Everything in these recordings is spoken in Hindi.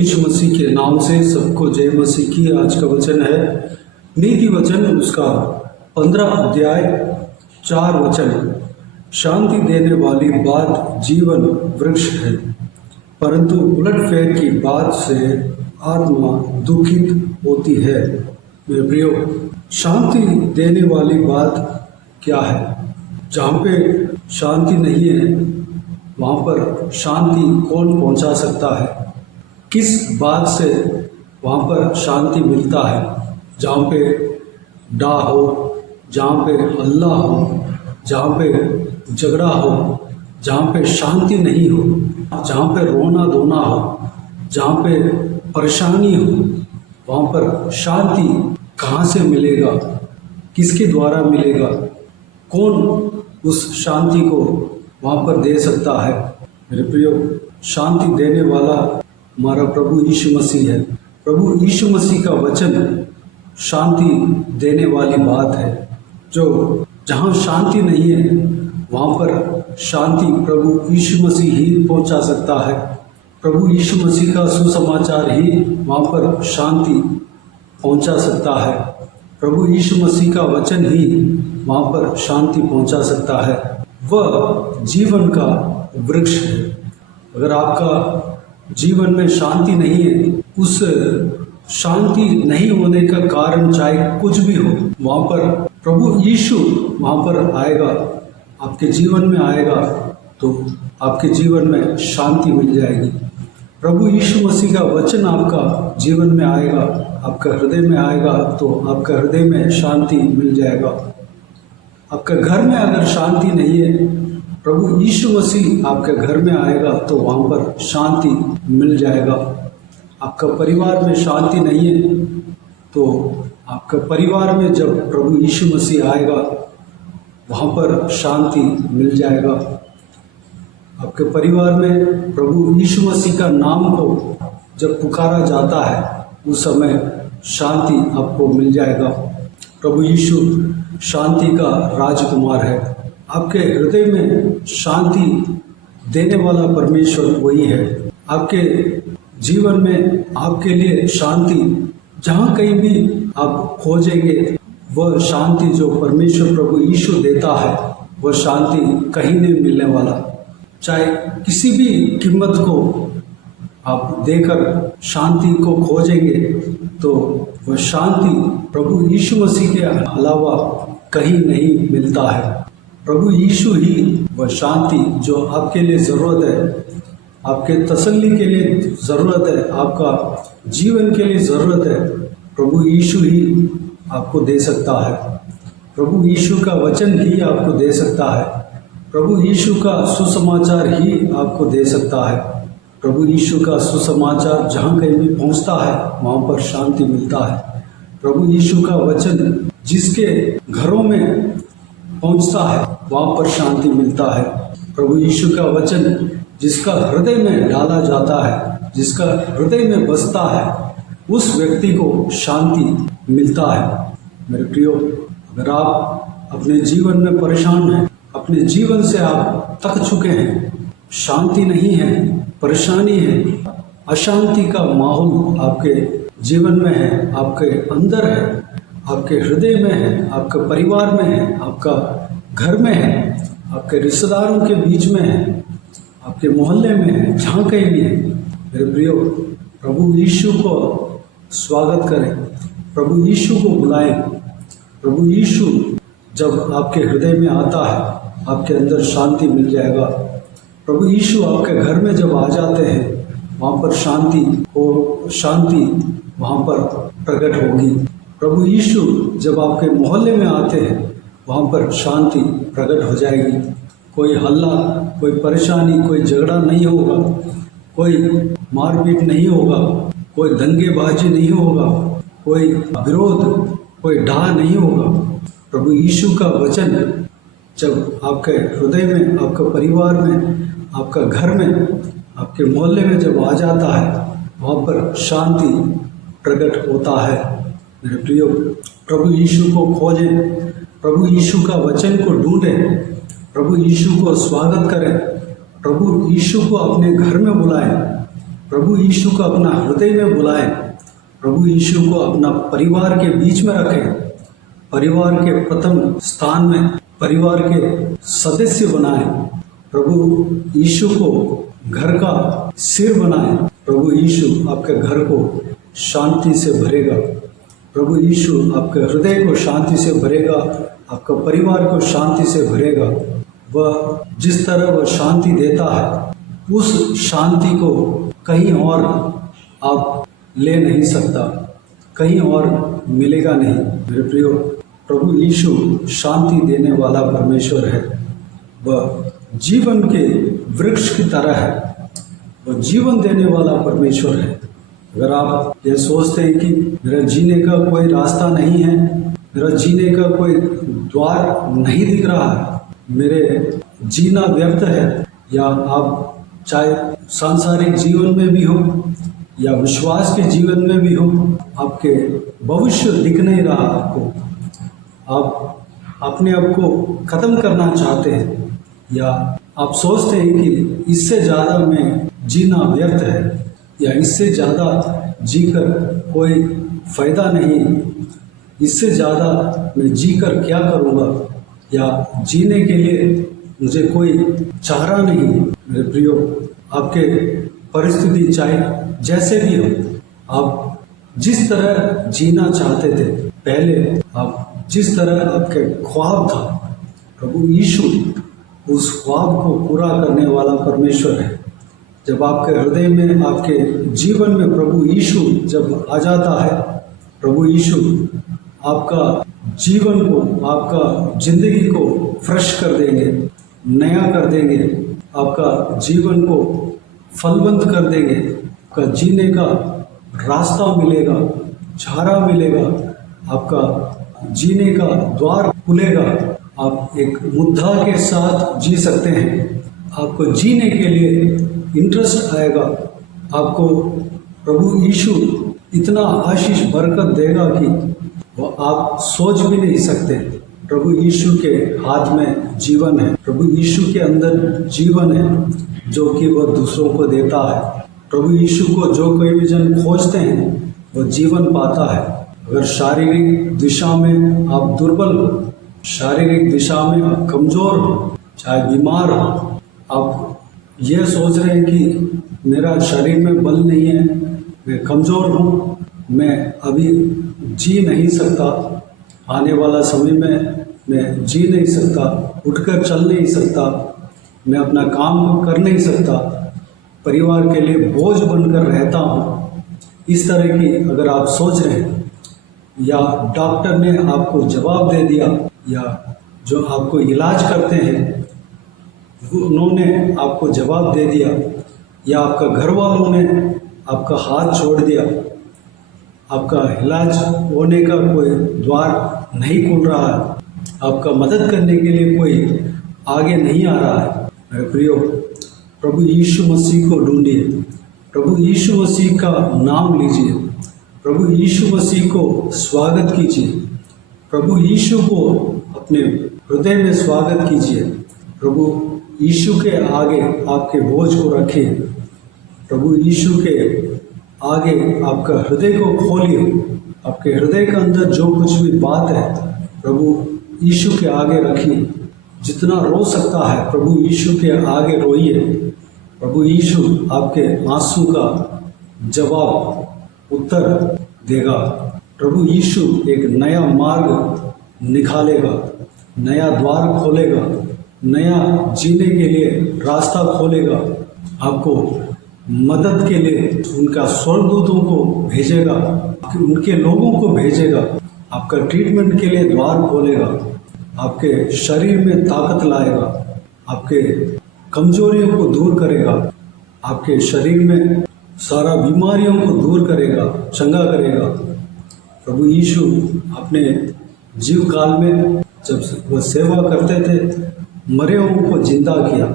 यीशु मसीह के नाम से सबको जय मसीह की। आज का वचन है नीति वचन उसका 15 अध्याय 4 वचन। शांति देने वाली बात जीवन वृक्ष है, परंतु उलटफेर की बात से आत्मा दुखित होती है। मेरे प्रियो, शांति देने वाली बात क्या है? जहाँ पे शांति नहीं है वहाँ पर शांति कौन पहुँचा सकता है? किस बात से वहाँ पर शांति मिलता है? जहाँ पे डा हो, जहाँ पे अल्लाह हो, जहाँ पे झगड़ा हो, जहाँ पे शांति नहीं हो, जहाँ पे रोना धोना हो, जहाँ पे परेशानी हो, वहाँ पर शांति कहाँ से मिलेगा? किसके द्वारा मिलेगा? कौन उस शांति को वहाँ पर दे सकता है? मेरे प्रियो, शांति देने वाला हमारा प्रभु यीशु मसीह है। प्रभु यीशु मसीह का वचन शांति देने वाली बात है। जो जहाँ शांति नहीं है वहाँ पर शांति प्रभु यीशु मसीह ही पहुँचा सकता है। प्रभु यीशु मसीह का सुसमाचार ही वहाँ पर शांति पहुँचा सकता है। प्रभु यीशु मसीह का वचन ही वहाँ पर शांति पहुँचा सकता है। वह जीवन का वृक्ष है। अगर आपका जीवन में शांति नहीं है, उस शांति नहीं होने का कारण चाहे कुछ भी हो, वहाँ पर प्रभु यीशु वहाँ पर आएगा, आपके जीवन में आएगा तो आपके जीवन में शांति मिल जाएगी। प्रभु यीशु मसीह का वचन आपका जीवन में आएगा, आपका हृदय में आएगा तो आपका हृदय में शांति मिल जाएगा। आपके घर में अगर शांति नहीं है, प्रभु यीशु मसीह आपके घर में आएगा तो वहाँ पर शांति मिल जाएगा। आपका परिवार में शांति नहीं है तो आपका परिवार में जब प्रभु यीशु मसीह आएगा वहाँ पर शांति मिल जाएगा। आपके परिवार में प्रभु यीशु मसीह का नाम को जब पुकारा जाता है उस समय शांति आपको मिल जाएगा। प्रभु यीशु शांति का राजकुमार है। आपके हृदय में शांति देने वाला परमेश्वर वही है। आपके जीवन में आपके लिए शांति जहाँ कहीं भी आप खोजेंगे, वह शांति जो परमेश्वर प्रभु यीशु देता है वह शांति कहीं नहीं मिलने वाला। चाहे किसी भी कीमत को आप देकर शांति को खोजेंगे तो वह शांति प्रभु यीशु मसीह के अलावा कहीं नहीं मिलता है। प्रभु यीशु ही वह शांति जो आपके लिए ज़रूरत है, आपके तसल्ली के लिए ज़रूरत है, आपका जीवन के लिए ज़रूरत है, प्रभु यीशु ही आपको दे सकता है। प्रभु यीशु का वचन ही आपको दे सकता है। प्रभु यीशु का सुसमाचार ही आपको दे सकता है। प्रभु यीशु का सुसमाचार जहाँ कहीं भी पहुँचता है वहाँ पर शांति मिलता है। प्रभु यीशु का वचन जिसके घरों में पहुँचता है वहाँ पर शांति मिलता है। प्रभु यीशु का वचन जिसका हृदय में डाला जाता है, जिसका हृदय में बसता है, उस व्यक्ति को शांति मिलता है। मेरे प्रियो, अगर आप अपने जीवन में परेशान हैं, अपने जीवन से आप थक चुके हैं, शांति नहीं है, परेशानी है, अशांति का माहौल आपके जीवन में है, आपके अंदर है, आपके हृदय में है, आपके परिवार में है, आपका घर में है, आपके रिश्तेदारों के बीच में है, आपके मोहल्ले में है, जहाँ कहीं भी है, मेरे प्रियो, प्रभु यीशु को स्वागत करें, प्रभु यीशु को बुलाएं। प्रभु यीशु जब आपके हृदय में आता है आपके अंदर शांति मिल जाएगा। प्रभु यीशु आपके घर में जब आ जाते हैं वहाँ पर शांति वहाँ पर प्रकट होगी। प्रभु यीशु जब आपके मोहल्ले में आते हैं वहाँ पर शांति प्रकट हो जाएगी। कोई हल्ला, कोई परेशानी, कोई झगड़ा नहीं होगा, कोई मारपीट नहीं होगा, कोई दंगेबाजी नहीं होगा, कोई विरोध, कोई डा नहीं होगा। प्रभु यीशु का वचन जब आपके हृदय में, आपके परिवार में, आपका घर में, आपके मोहल्ले में जब आ जाता है वहाँ पर शांति प्रकट होता है। मेरे प्रियो, प्रभु यीशु को खोजें, प्रभु यीशु का वचन को ढूंढें, प्रभु यीशु को स्वागत करें, प्रभु यीशु को अपने घर में बुलाएं, प्रभु यीशु को अपना हृदय में बुलाएं, प्रभु यीशु को अपना परिवार के बीच में रखें, परिवार के प्रथम स्थान में परिवार के सदस्य बनाएं, प्रभु यीशु को घर का सिर बनाएं। प्रभु यीशु आपके घर को शांति से भरेगा, प्रभु यीशु आपके हृदय को शांति से भरेगा, आपका परिवार को शांति से भरेगा। वह जिस तरह वह शांति देता है उस शांति को कहीं और आप ले नहीं सकता, कहीं और मिलेगा नहीं। मेरे प्रियो, प्रभु यीशु शांति देने वाला परमेश्वर है। वह जीवन के वृक्ष की तरह है, वह जीवन देने वाला परमेश्वर है। अगर आप ये सोचते हैं कि मेरा जीने का कोई रास्ता नहीं है, मेरा जीने का कोई द्वार नहीं दिख रहा है, मेरे जीना व्यर्थ है, या आप चाहे सांसारिक जीवन में भी हो या विश्वास के जीवन में भी हो, आपके भविष्य दिख नहीं रहा आपको, आप अपने आप को खत्म करना चाहते हैं, या आप सोचते हैं कि इससे ज़्यादा मैं जीना व्यर्थ है, या इससे ज़्यादा जीकर कोई फ़ायदा नहीं, इससे ज़्यादा मैं जीकर क्या करूँगा, या जीने के लिए मुझे कोई चारा नहीं। मेरे प्रियो, आपके परिस्थिति चाहे जैसे भी हो, आप जिस तरह जीना चाहते थे पहले, आप जिस तरह आपके ख्वाब था, प्रभु यीशु उस ख्वाब को पूरा करने वाला परमेश्वर है। जब आपके हृदय में, आपके जीवन में प्रभु यीशु जब आ जाता है, प्रभु यीशु आपका जीवन को, आपका जिंदगी को फ्रेश कर देंगे, नया कर देंगे, आपका जीवन को फलवंत कर देंगे, आपका जीने का रास्ता मिलेगा, चारा मिलेगा, आपका जीने का द्वार खुलेगा, आप एक मुद्दा के साथ जी सकते हैं, आपको जीने के लिए इंटरेस्ट आएगा, आपको प्रभु यीशु इतना आशीष बरकत देगा कि वो आप सोच भी नहीं सकते। प्रभु यीशु के हाथ में जीवन है, प्रभु यीशु के अंदर जीवन है जो कि वह दूसरों को देता है। प्रभु यीशु को जो कोई भी जन खोजते हैं वह जीवन पाता है। अगर शारीरिक दिशा में आप दुर्बल हो, शारीरिक दिशा में आप कमज़ोर हो, चाहे बीमार हो, आप ये सोच रहे हैं कि मेरा शरीर में बल नहीं है, मैं कमज़ोर हूँ, मैं अभी जी नहीं सकता, आने वाला समय में मैं जी नहीं सकता, उठकर चल नहीं सकता, मैं अपना काम कर नहीं सकता, परिवार के लिए बोझ बनकर रहता हूँ, इस तरह की अगर आप सोच रहे हैं, या डॉक्टर ने आपको जवाब दे दिया, या जो आपको इलाज करते हैं उन्होंने आपको जवाब दे दिया, या आपका घर वालों ने आपका हाथ छोड़ दिया, आपका इलाज होने का कोई द्वार नहीं खुल रहा है, आपका मदद करने के लिए कोई आगे नहीं आ रहा है, मेरे प्रियो, प्रभु यीशु मसीह को ढूंढिए, प्रभु यीशु मसीह का नाम लीजिए, प्रभु यीशु मसीह को स्वागत कीजिए, प्रभु यीशु को अपने हृदय में स्वागत कीजिए, प्रभु यीशु के आगे आपके बोझ को रखिए, प्रभु यीशु के आगे आपका हृदय को खोलिए, आपके हृदय के अंदर जो कुछ भी बात है प्रभु यीशु के आगे रखिए, जितना रो सकता है प्रभु यीशु के आगे रोइए, प्रभु यीशु आपके आंसू का जवाब उत्तर देगा, प्रभु यीशु एक नया मार्ग निकालेगा, नया द्वार खोलेगा, नया जीने के लिए रास्ता खोलेगा, आपको मदद के लिए उनका स्वर्गदूतों को भेजेगा, उनके लोगों को भेजेगा, आपका ट्रीटमेंट के लिए द्वार खोलेगा, आपके शरीर में ताकत लाएगा, आपके कमजोरियों को दूर करेगा, आपके शरीर में सारा बीमारियों को दूर करेगा, चंगा करेगा। प्रभु यीशु अपने जीव काल में जब वह सेवा करते थे, मरे हुओं को जिंदा किया,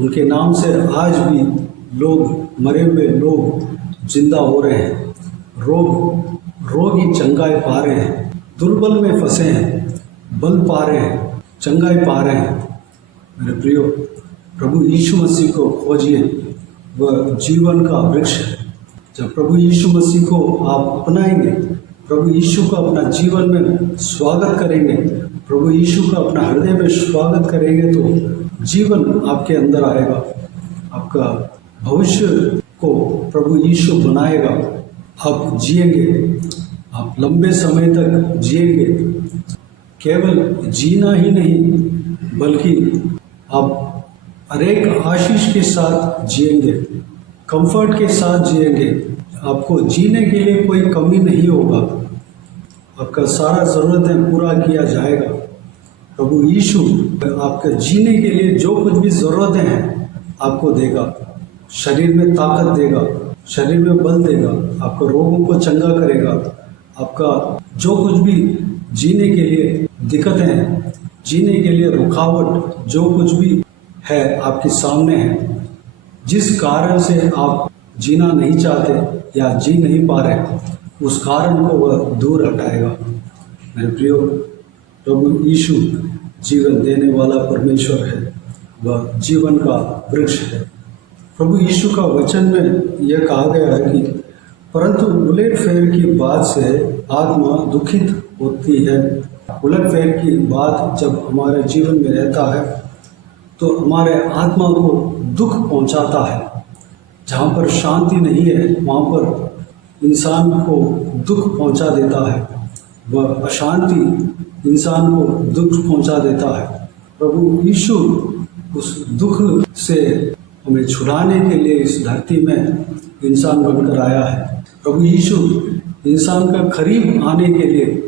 उनके नाम से आज भी लोग, मरे हुए लोग जिंदा हो रहे हैं, रोगी चंगाई पा रहे हैं, दुर्बल में फंसे हैं, बल पा रहे हैं, चंगाई पा रहे हैं। मेरे प्रियो, प्रभु यीशु मसीह को खोजिए, वह जीवन का वृक्ष है। जब प्रभु यीशु मसीह को आप अपनाएंगे, प्रभु यीशु को अपना जीवन में स्वागत करेंगे, प्रभु यीशु का अपना हृदय में स्वागत करेंगे, तो जीवन आपके अंदर आएगा। आपका भविष्य को प्रभु यीशु बनाएगा। आप जिएंगे, आप लंबे समय तक जिएंगे। केवल जीना ही नहीं, बल्कि आप हर एक आशीष के साथ जिएंगे, कंफर्ट के साथ जिएंगे। आपको जीने के लिए कोई कमी नहीं होगा। आपका सारा ज़रूरतें पूरा किया जाएगा। प्रभु यीशु आपके जीने के लिए जो कुछ भी ज़रूरतें हैं आपको देगा। शरीर में ताकत देगा, शरीर में बल देगा, आपको रोगों को चंगा करेगा। आपका जो कुछ भी जीने के लिए दिक्कतें हैं, जीने के लिए रुकावट जो कुछ भी है आपके सामने है, जिस कारण से आप जीना नहीं चाहते या जी नहीं पा रहे, उस कारण को वह दूर हटाएगा। मेरे प्रियो, प्रभु यीशु जीवन देने वाला परमेश्वर है, वह जीवन का वृक्ष है। प्रभु यीशु का वचन में यह कहा गया है कि परंतु उलटफेर की बात से आत्मा दुखित होती है। उलटफेर की बात जब हमारे जीवन में रहता है तो हमारे आत्मा को दुख पहुंचाता है। जहाँ पर शांति नहीं है वहाँ पर इंसान को दुख पहुंचा देता है। वह अशांति इंसान को दुख पहुंचा देता है। प्रभु यीशु उस दुख से हमें छुड़ाने के लिए इस धरती में इंसान बनकर आया है। प्रभु यीशु इंसान का करीब आने के लिए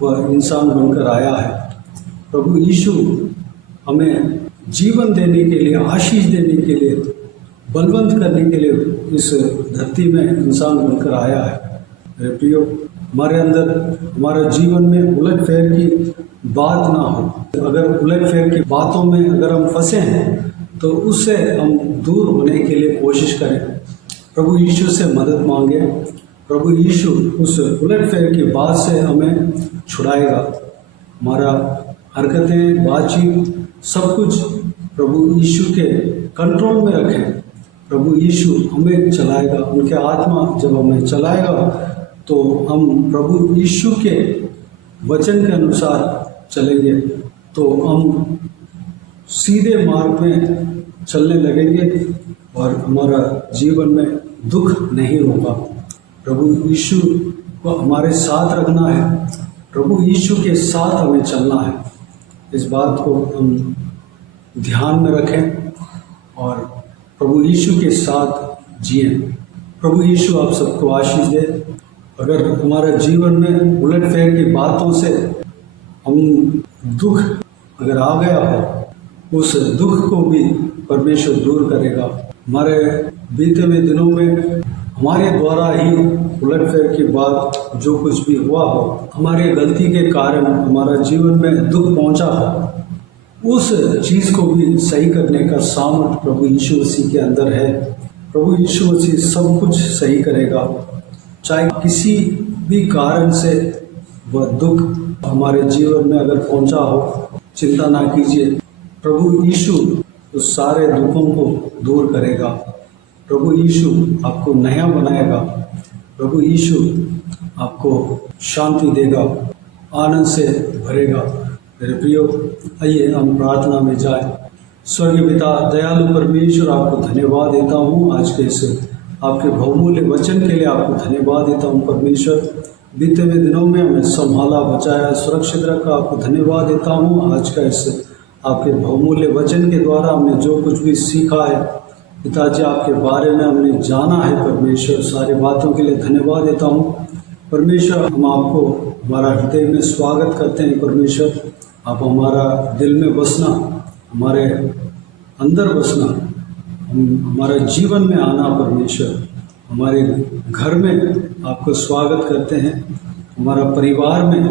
वह इंसान बनकर आया है। प्रभु यीशु हमें जीवन देने के लिए, आशीष देने के लिए, बलवंत करने के लिए इस धरती में इंसान बनकर आया है। मेरे प्रियो, हमारे अंदर, हमारे जीवन में उलटफेर की बात ना हो। अगर उलटफेर की बातों में अगर हम फंसे हैं तो उससे हम दूर होने के लिए कोशिश करें। प्रभु यीशु से मदद मांगे। प्रभु यीशु उस उलटफेर की बात से हमें छुड़ाएगा। हमारा हरकतें, बातचीत, सब कुछ प्रभु यीशु के कंट्रोल में रखें। प्रभु यीशु हमें चलाएगा। उनके आत्मा जब हमें चलाएगा तो हम प्रभु यीशु के वचन के अनुसार चलेंगे, तो हम सीधे मार्ग में चलने लगेंगे और हमारा जीवन में दुख नहीं होगा। प्रभु यीशु को हमारे साथ रखना है, प्रभु यीशु के साथ हमें चलना है। इस बात को हम ध्यान में रखें और प्रभु यीशु के साथ जिए। प्रभु यीशु आप सबको आशीष दे। अगर हमारे जीवन में उलटफेर की बातों से हम दुख अगर आ गया हो, उस दुख को भी परमेश्वर दूर करेगा। हमारे बीते हुए दिनों में हमारे द्वारा ही उलटफेर की बात जो कुछ भी हुआ हो, हमारे गलती के कारण हमारा जीवन में दुख पहुंचा हो, उस चीज़ को भी सही करने का सामर्थ्य प्रभु यीशु मसीह के अंदर है। प्रभु यीशु मसीह सब कुछ सही करेगा। चाहे किसी भी कारण से वह दुख हमारे जीवन में अगर पहुंचा हो, चिंता ना कीजिए, प्रभु यीशु उस सारे दुखों को दूर करेगा। प्रभु यीशु आपको नया बनाएगा। प्रभु यीशु आपको शांति देगा, आनंद से भरेगा। मेरे प्रियो, आइए हम प्रार्थना में जाएं। स्वर्गीय पिता, दयालु परमेश्वर, आपको धन्यवाद देता हूँ आज के इस आपके बहुमूल्य वचन के लिए आपको धन्यवाद देता हूँ परमेश्वर। बीते हुए दिनों में हमें संभाला, बचाया, सुरक्षित रखा, आपको धन्यवाद देता हूँ। आज का इस आपके बहुमूल्य वचन के द्वारा हमने जो कुछ भी सीखा है पिताजी, आपके बारे में हमने जाना है परमेश्वर, सारी बातों के लिए धन्यवाद देता हूँ परमेश्वर। हम आपको हमारा हृदय में स्वागत करते हैं परमेश्वर। आप हमारा दिल में बसना, हमारे अंदर बसना, हमारे जीवन में आना परमेश्वर। हमारे घर में आपको स्वागत करते हैं। हमारा परिवार में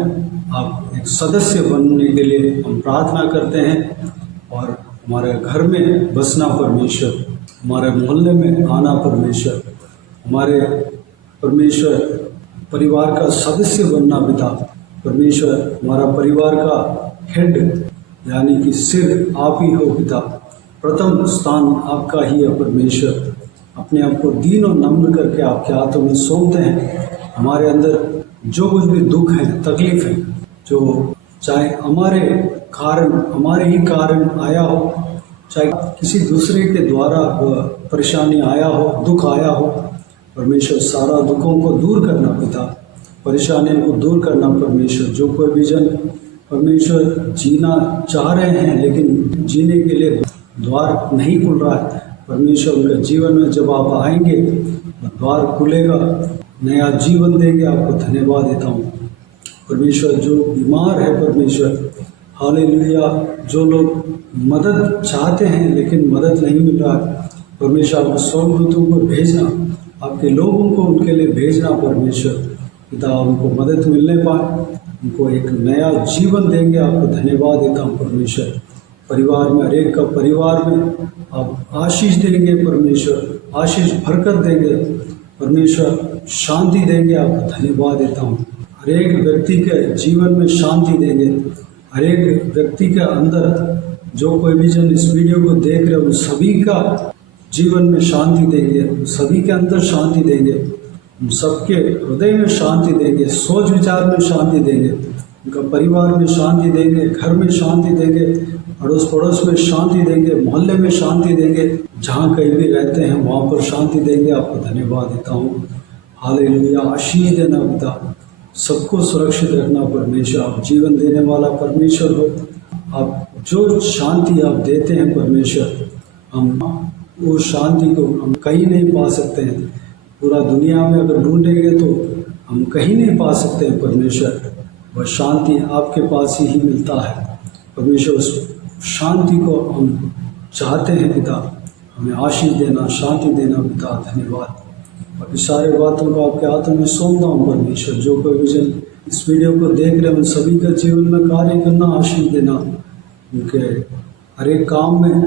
आप एक सदस्य बनने के लिए हम प्रार्थना करते हैं और हमारे घर में बसना परमेश्वर, हमारे मोहल्ले में आना परमेश्वर, हमारे परमेश्वर परिवार का सदस्य बनना पिता परमेश्वर। हमारा परिवार का हेड यानी कि सिर आप ही हो पिता, प्रथम स्थान आपका ही है परमेश्वर। अपने आप को दीन और नम्र करके आपके हाथों में सौंपते हैं। हमारे अंदर जो कुछ भी दुख है, तकलीफ है, जो चाहे हमारे ही कारण आया हो, चाहे किसी दूसरे के द्वारा परेशानी आया हो, दुख आया हो, परमेश्वर सारा दुखों को दूर करना पिता, परेशानियों को दूर करना परमेश्वर। जो कोई भी जन परमेश्वर जीना चाह रहे हैं लेकिन जीने के लिए द्वार नहीं खुल रहा है, परमेश्वर उनके जीवन में जब आप आएंगे द्वार खुलेगा, नया जीवन देंगे। आपको धन्यवाद देता हूँ परमेश्वर। जो बीमार है परमेश्वर, हालेलुया, जो लोग मदद चाहते हैं लेकिन मदद नहीं मिल रहा है, परमेश्वर आपको स्वर्गदूतों को भेजना, आपके लोगों को उनके लिए भेजना परमेश्वर पिता, उनको मदद मिलने पाए, उनको एक नया जीवन देंगे। आपको धन्यवाद देता हूँ परमेश्वर। परिवार में, हर एक का परिवार में आप आशीष देंगे परमेश्वर, आशीष बरकत देंगे परमेश्वर, शांति देंगे। आपको धन्यवाद देता हूँ। हर एक व्यक्ति के जीवन में शांति देंगे। हर एक व्यक्ति के अंदर, जो कोई भी जन इस वीडियो को देख रहे हो, सभी का जीवन में शांति देंगे, सभी के अंदर शांति देंगे, सबके हृदय में शांति देंगे, सोच विचार में शांति देंगे, उनका परिवार में शांति देंगे, घर में शांति देंगे, अड़ोस पड़ोस में शांति देंगे, मोहल्ले में शांति देंगे, जहाँ कहीं भी रहते हैं वहाँ पर शांति देंगे। आपको धन्यवाद देता हूँ। हालेलुया, आशीष देना पिता, सबको सुरक्षित रखना परमेश्वर। आप जीवन देने वाला परमेश्वर हो। आप जो शांति आप देते हैं परमेश्वर, हम वो शांति को हम कहीं नहीं पा सकते हैं। पूरा दुनिया में अगर ढूंढेंगे तो हम कहीं नहीं पा सकते हैं परमेश्वर। वह शांति आपके पास ही मिलता है परमेश्वर। उस शांति को हम चाहते हैं पिता, हमें आशीष देना, शांति देना पिता। धन्यवाद। बाकी सारे बातों को आपके हाथों में सौंपता हूँ परमेश्वर। जो कोई भी जन इस वीडियो को देख रहे हैं, उन सभी का जीवन में कार्य करना, आशीष देना, उनके हर एक काम में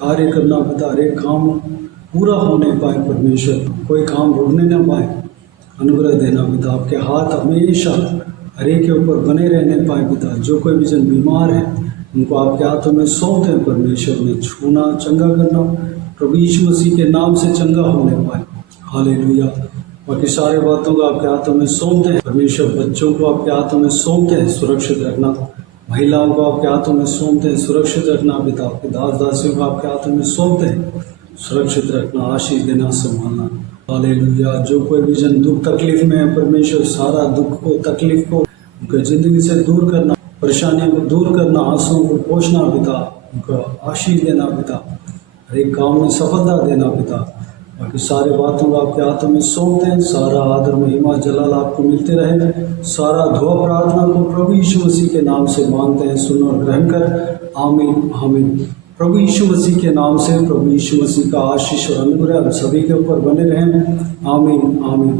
कार्य करना पिता, हर एक काम पूरा होने पाए परमेश्वर, कोई काम रुकने ना पाए, अनुग्रह देना पिता। आपके हाथ हमेशा हर एक के ऊपर बने रहने पाए पिता। जो कोई भी जन बीमार है उनको आपके हाथों में सौंपते हैं परमेश्वर। में छूना, चंगा करना, प्रभु यीशु मसीह के नाम से चंगा होने पाए। हालेलुया। बाकी सारे बातों को आपके हाथों में सौंपते हैं परमेश्वर। बच्चों को आपके हाथों में सौंपते हैं, सुरक्षित रखना। महिलाओं को आपके हाथों में सौंपते हैं, सुरक्षित रखना पिता। आपके दास दासियों को आपके हाथों में सौंपते हैं, सुरक्षित रखना, आशीष देना, संभालना। हालेलुया। जो कोई भी जन दुख तकलीफ में है परमेश्वर, सारा दुख को, तकलीफ को उनके जिंदगी से दूर करना, परेशानियों को दूर करना, आंसुओं को पोंछना पिता, उनको आशीष देना पिता, हर एक काम में सफलता देना पिता। बाकी सारे बातों को आपके हाथों में सौंपते हैं। सारा आदर, महिमा, जलाल आपको मिलते रहे। सारा दुआ प्रार्थना को प्रभु यीशु मसीह के नाम से मांगते हैं, सुन और ग्रहण कर। आमीन, आमीन। प्रभु यीशु मसीह के नाम से, प्रभु यीशु मसीह का आशीष और अनुग्रह हम सभी के ऊपर बने रहें। आमीन, आमीन।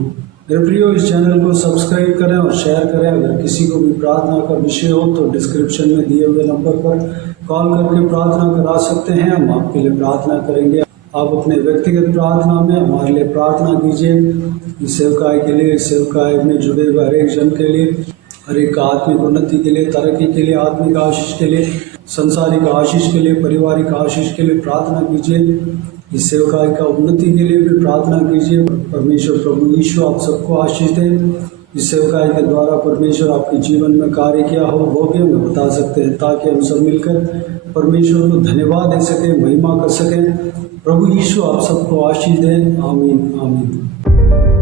मेरे प्रियो, इस चैनल को सब्सक्राइब करें और शेयर करें। अगर किसी को भी प्रार्थना का विषय हो तो डिस्क्रिप्शन में दिए हुए नंबर पर कॉल करके प्रार्थना करा सकते हैं। हम आपके लिए प्रार्थना करेंगे। आप अपने व्यक्तिगत प्रार्थना में हमारे लिए प्रार्थना कीजिए। इस सेवकाई के लिए, इस सेवकाई में जुड़े हुए हर एक जन के लिए, हर एक आत्मिक उन्नति के लिए, तरक्की के लिए, आत्मिक आशीष के लिए, संसारिक आशीष के लिए, पारिवारिक आशीष के लिए प्रार्थना कीजिए। इस सेवकाई का उन्नति के लिए भी प्रार्थना कीजिए। परमेश्वर प्रभु यीशु आप सबको आशीष दे। इस सेवकाई के द्वारा परमेश्वर आपके जीवन में कार्य किया हो वो भी हमें बता सकते हैं, ताकि हम सब मिलकर परमेश्वर को धन्यवाद दे सकें, महिमा कर सकें। प्रभु यीशु आप सबको आशीष दें। आमीन, आमीन।